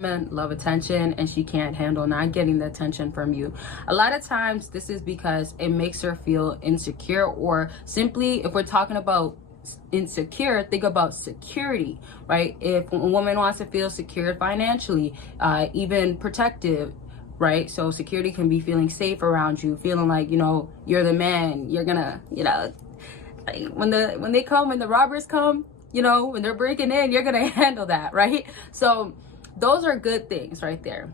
Men love attention and she can't handle not getting the attention from you. A lot of times this is because it makes her feel insecure, or simply, if we're talking about insecure, think about security, right? If a woman wants to feel secure financially, even protective, right? So security can be feeling safe around you, feeling like, you know, you're the man, you're gonna, you know, like when the robbers come, you know, when they're breaking in, you're gonna handle that, right? So those are good things right there.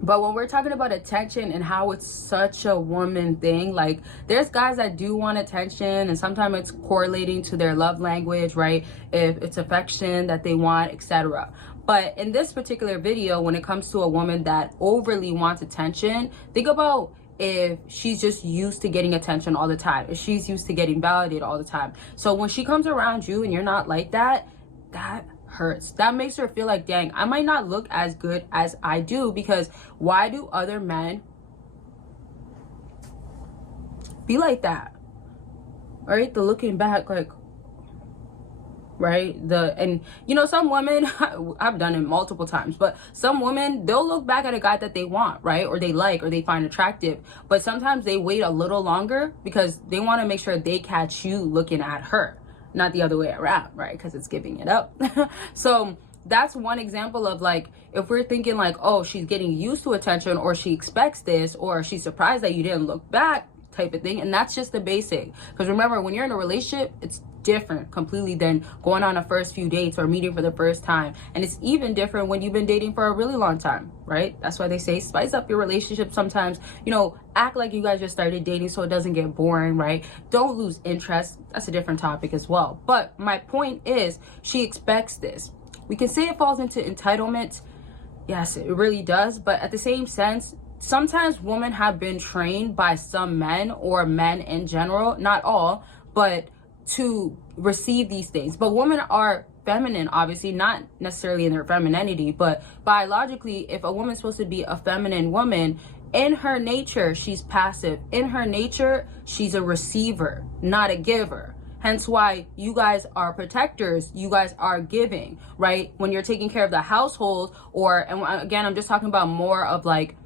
But when we're talking about attention and how it's such a woman thing, like there's guys that do want attention, and sometimes it's correlating to their love language, right? If it's affection that they want, etc. But in this particular video, when it comes to a woman that overly wants attention, think about if she's just used to getting attention all the time, if she's used to getting validated all the time. So when she comes around you and you're not like that, that hurts. That makes her feel like, dang, I might not look as good as I do, because why do other men be like that, right? The looking back, like, right? And you know, some women, I've done it multiple times, but some women, they'll look back at a guy that they want, right? Or they like, or they find attractive, but sometimes they wait a little longer because they want to make sure they catch you looking at her, not the other way around, right? Because it's giving it up. So that's one example of, like, if we're thinking like, oh, she's getting used to attention, or she expects this, or she's surprised that you didn't look back, type of thing. And that's just the basic. Because remember, when you're in a relationship, it's different completely than going on a first few dates or meeting for the first time. And it's even different when you've been dating for a really long time, right? That's why they say spice up your relationship sometimes. You know, act like you guys just started dating so it doesn't get boring, right? Don't lose interest. That's a different topic as well. But my point is, she expects this. We can say it falls into entitlement. Yes, it really does. But at the same sense, sometimes women have been trained by some men, or men in general, not all, but to receive these things. But women are feminine, obviously, not necessarily in their femininity, but biologically, if a woman's supposed to be a feminine woman, in her nature, she's passive. In her nature, she's a receiver, not a giver. Hence why you guys are protectors, you guys are giving, right? When you're taking care of the household, and again, I'm just talking about more of like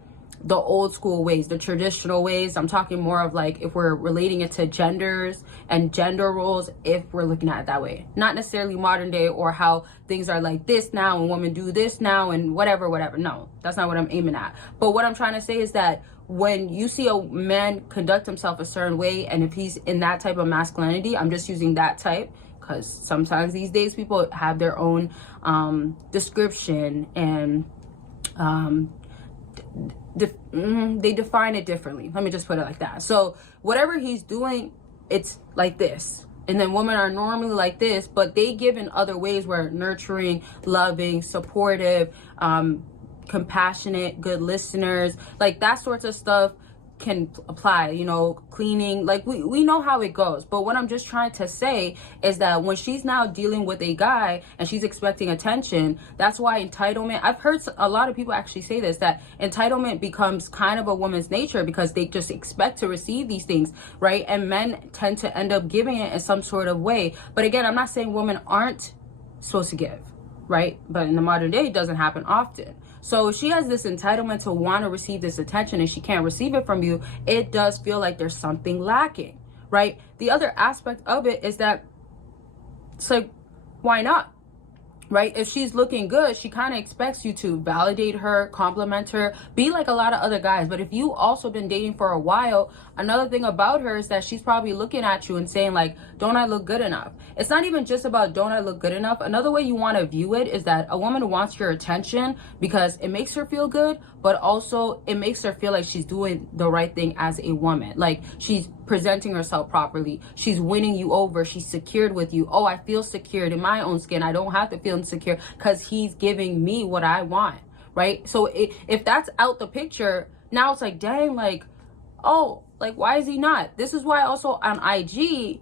the old school ways, the traditional ways. I'm talking more of like, if we're relating it to genders and gender roles, if we're looking at it that way, not necessarily modern day, or how things are like this now and women do this now and whatever. No, that's not what I'm aiming at. But what I'm trying to say is that when you see a man conduct himself a certain way, and if he's in that type of masculinity, I'm just using that type because sometimes these days people have their own description, and they define it differently. Let me just put it like that. So whatever he's doing, it's like this. And then women are normally like this, but they give in other ways, where nurturing, loving, supportive, compassionate, good listeners, like that sorts of stuff can apply, you know, cleaning, like we know how it goes. But what I'm just trying to say is that when she's now dealing with a guy and she's expecting attention, that's why entitlement, I've heard a lot of people actually say this, that entitlement becomes kind of a woman's nature, because they just expect to receive these things, right? And men tend to end up giving it in some sort of way. But again, I'm not saying women aren't supposed to give, right? But in the modern day, it doesn't happen often. So if she has this entitlement to want to receive this attention and she can't receive it from you, it does feel like there's something lacking, right? The other aspect of it is that it's like, why not? Right? If she's looking good, she kind of expects you to validate her, compliment her, be like a lot of other guys. But if you also been dating for a while, another thing about her is that she's probably looking at you and saying like, don't I look good enough? It's not even just about don't I look good enough. Another way you want to view it is that a woman wants your attention because it makes her feel good, but also it makes her feel like she's doing the right thing as a woman. Like she's presenting herself properly. She's winning you over. She's secured with you. Oh, I feel secured in my own skin. I don't have to feel insecure because he's giving me what I want, right? So if that's out the picture, now it's like, dang, like, oh, like, why is he not? This is why also on IG,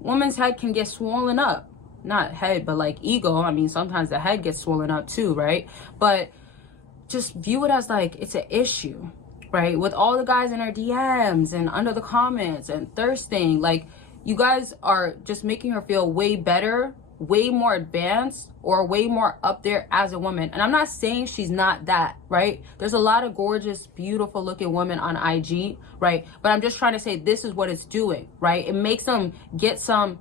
women's head can get swollen up. Not head, but like ego. I mean, sometimes the head gets swollen up too, right? But just view it as like it's an issue, right? With all the guys in our DMs and under the comments and thirsting, like you guys are just making her feel way better way more advanced or way more up there as a woman. And I'm not saying she's not that, right? There's a lot of gorgeous, beautiful looking women on IG, right? But I'm just trying to say this is what it's doing, right? It makes them get some,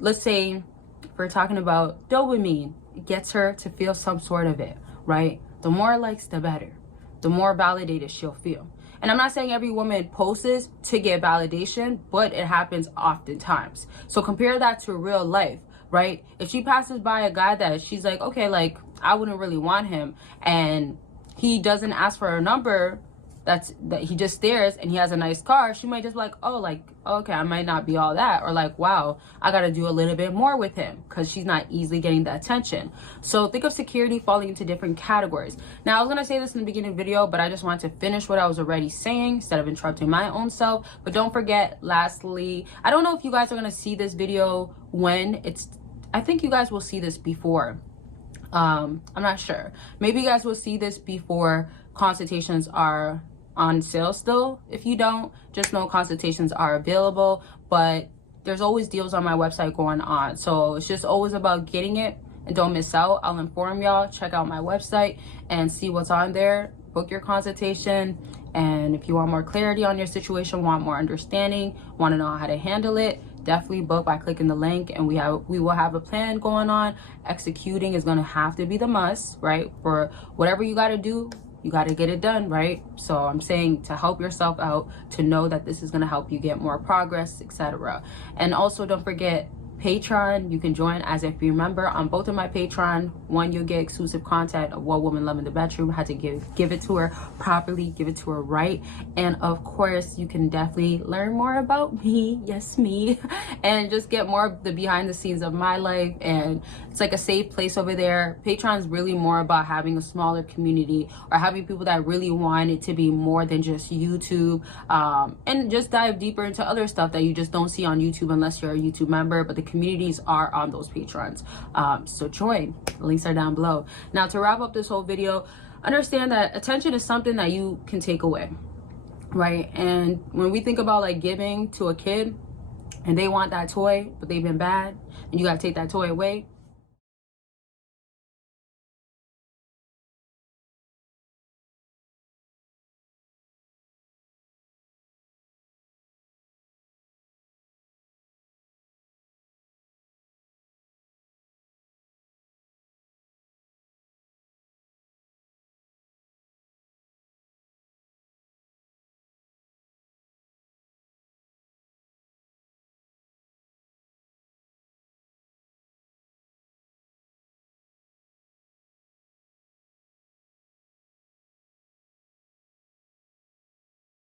let's say, if we're talking about dopamine, it gets her to feel some sort of it, right? The more likes, the better. The more validated she'll feel. And I'm not saying every woman posts to get validation, but it happens oftentimes. So compare that to real life, right? If she passes by a guy that she's like, okay, like, I wouldn't really want him, and he doesn't ask for her number, that he just stares, and he has a nice car, she might just be like, oh, like, okay, I might not be all that, or like, wow, I gotta do a little bit more with him, because she's not easily getting the attention. So think of security falling into different categories. Now, I was gonna say this in the beginning of the video, but I just wanted to finish what I was already saying instead of interrupting my own self. But don't forget, lastly, I don't know if you guys are gonna see this video when it's, I think you guys will see this before. I'm not sure. Maybe you guys will see this before consultations are on sale still. If you don't, just know consultations are available, but there's always deals on my website going on. So it's just always about getting it, and don't miss out. I'll inform y'all. Check out my website and see what's on there. Book your consultation. And if you want more clarity on your situation, want more understanding, want to know how to handle it, definitely book by clicking the link, and we will have a plan going on. Executing is going to have to be the must, right? For whatever you got to do, you got to get it done, right? So I'm saying to help yourself out, to know that this is going to help you get more progress, etc. And also don't forget Patreon. You can join as a free member on both of my Patreon. One, you'll get exclusive content of what women love in the bedroom, how to give it to her properly, give it to her right. And of course, you can definitely learn more about me, yes, me, and just get more of the behind the scenes of my life. And it's like a safe place over there. Patreon is really more about having a smaller community, or having people that really want it to be more than just YouTube, and just dive deeper into other stuff that you just don't see on YouTube unless you're a YouTube member. But the communities are on those Patrons. So join. The links are down below. Now, to wrap up this whole video, understand that attention is something that you can take away, right? And when we think about like giving to a kid and they want that toy, but they've been bad, and you got to take that toy away,